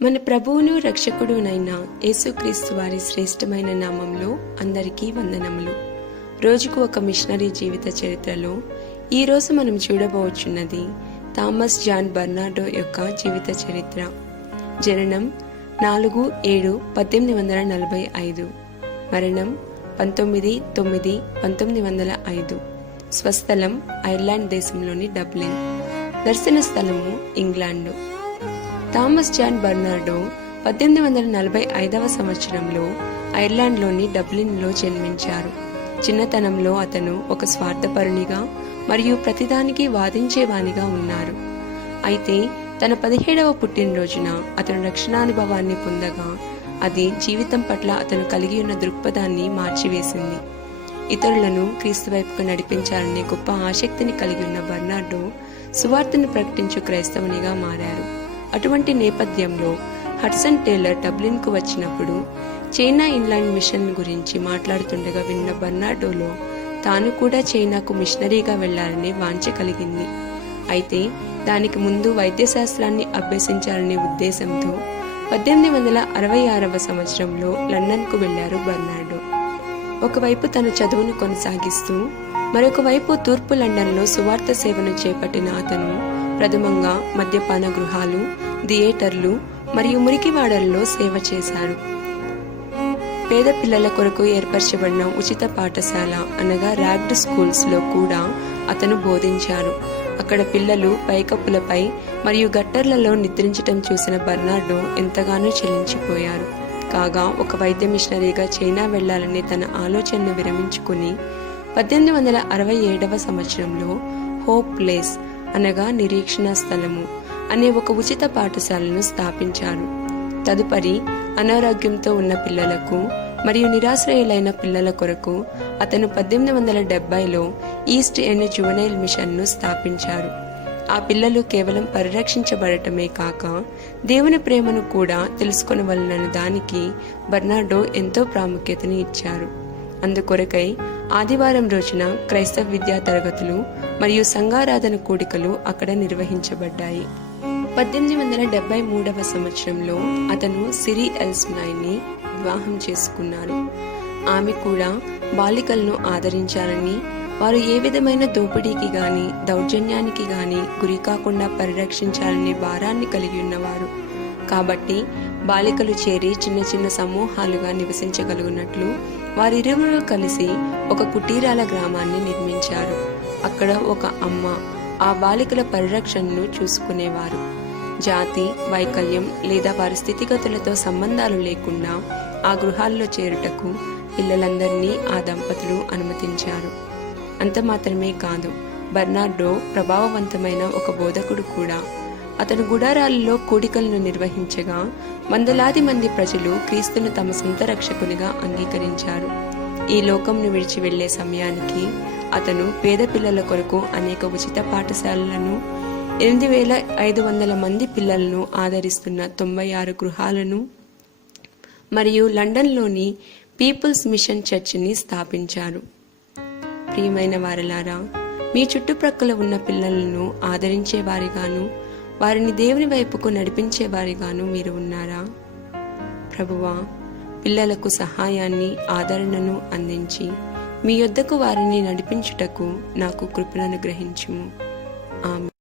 మన ప్రభువును రక్షకుడునైన యేసుక్రీస్తు వారి శ్రేష్టమైన నామంలో అందరికీ వందనములు. రోజుకు ఒక మిషనరీ జీవిత చరిత్రలో ఈరోజు మనం చూడబోచున్నది థామస్ జాన్ బర్నార్డో యొక్క జీవిత చరిత్ర. జననం 4/7/1845, మరణం 19/9/1905. స్వస్థలం ఐర్లాండ్ దేశంలోని డబ్లిన్, దర్శన స్థలము ఇంగ్లాండు. థామస్ జాన్ బర్నార్డో 1845 సంవత్సరంలో ఐర్లాండ్లోని డబ్లిన్లో జన్మించారు. చిన్నతనంలో అతను ఒక స్వార్థపరునిగా మరియు ప్రతిదానికి వాదించేవానిగా ఉన్నారు. అయితే తన 17వ పుట్టినరోజున అతను రక్షణానుభవాన్ని పొందగా అది జీవితం పట్ల అతను కలిగి ఉన్న దృక్పథాన్ని మార్చివేసింది. ఇతరులను క్రీస్తు వైపుకు నడిపించాలనే గొప్ప ఆసక్తిని కలిగి ఉన్న బర్నార్డో సువార్తను ప్రకటించు క్రైస్తవునిగా మారారు. అటువంటి నేపథ్యంలో హడ్సన్ టేలర్ డబ్లిన్కు వచ్చినప్పుడు చైనా ఇన్లాండ్ మిషన్ గురించి మాట్లాడుతుండగా విన్న బర్నార్డోలో తాను కూడా చైనాకు మిషనరీగా వెళ్లాలనే వాంఛ కలిగింది. అయితే దానికి ముందు వైద్యశాస్త్రాన్ని అభ్యసించాలనే ఉద్దేశంతో 1866వ సంవత్సరంలో లండన్కు వెళ్లారు బర్నార్డో. ఒకవైపు తన చదువును కొనసాగిస్తూ మరొక వైపు తూర్పు లండన్లో సువార్త సేవను చేపట్టిన అతను ప్రథమంగా మద్యపాన గృహాలు, థియేటర్లు మరియు మురికివాడల్లో సేవ చేశారు. పేద పిల్లల కొరకు ఏర్పరచబడిన ఉచిత పాఠశాల అనగా ర్యాగ్డ్ స్కూల్స్ లో కూడా అతను బోధించారు. అక్కడ పిల్లలు పైకప్పులపై మరియు గట్టర్లలో నిద్రించటం చూసిన బర్నార్డో ఎంతగానో చెల్లించిపోయారు. కాగా ఒక వైద్య మిషనరీగా చైనా వెళ్లాలనే తన ఆలోచనను విరమించుకుని 1867వ సంవత్సరంలో హోప్ ప్లేస్ అనగా నిరీక్షణ స్థలము అనే ఒక ఉచిత పాఠశాలను స్థాపించారు. తదుపరి అనారోగ్యంతో ఉన్న పిల్లలకు మరియు నిరాశ్రయులైన పిల్లల కొరకు అతను 1870లో ఈస్ట్ ఎండ్ జువెనైల్ మిషన్ను స్థాపించారు. ఆ పిల్లలు కేవలం పరిరక్షించబడటమే కాక దేవుని ప్రేమను కూడా తెలుసుకొనవలనని దానికి బర్నార్డో ఎంతో ప్రాముఖ్యతని ఇచ్చారు. అందుకొరకై ఆదివారం రోజున క్రైస్తవ విద్యా తరగతులు మరియు సంఘారాధన కూడికలు అక్కడ నిర్వహించబడ్డాయి. 1873వ సంవత్సరంలో అతను సిరి ఎల్స్మైన్ని వివాహం చేసుకున్నారు. ఆమె కూడా బాలికలను ఆదరించాలని, వారు ఏ విధమైన దోపిడీకి గాని దౌర్జన్యానికి గాని గురి కాకుండా పరిరక్షించాలనే భారాన్ని కలిగి ఉన్నవారు. కాబట్టి బాలికలు చేరి చిన్న చిన్న సమూహాలుగా నివసించగలుగునట్లు వారిరువురు కలిసి ఒక కుటీరాల గ్రామాన్ని నిర్మించారు. అక్కడ ఒక అమ్మ ఆ బాలికల పరిరక్షణను చూసుకునేవారు. జాతి, వైకల్యం లేదా వారి స్థితిగతులతో సంబంధాలు లేకుండా ఆ గృహాల్లో చేరుటకు పిల్లలందరినీ ఆ దంపతులు అనుమతించారు. అంత మాత్రమే కాదు, బర్నార్డో ప్రభావవంతమైన ఒక బోధకుడు కూడా. అతను గుడారాలలో కూడికలను నిర్వహించగా వందలాది మంది ప్రజలు క్రీస్తును తమ సొంత రక్షకునిగా అంగీకరించారు. ఈ లోకంను విడిచి వెళ్లే సమయానికి అతను పేద పిల్లల కొరకు అనేక ఉచిత పాఠశాలలను, 8500 మంది పిల్లలను ఆదరిస్తున్న 96 గృహాలను మరియు లండన్లోని పీపుల్స్ మిషన్ చర్చిని స్థాపించారు. ప్రియమైన వారలారా, మీ చుట్టుప్రక్కల ఉన్న పిల్లలను ఆదరించేవారిగాను వారిని దేవుని వైపుకు నడిపించేవారిగాను మీరు ఉన్నారా? ప్రభువా, పిల్లలకు సహాయాన్ని, ఆదరణను అందించి మీ యొద్దకు వారిని నడిపించుటకు నాకు కృపను అనుగ్రహించుము. ఆమేన్.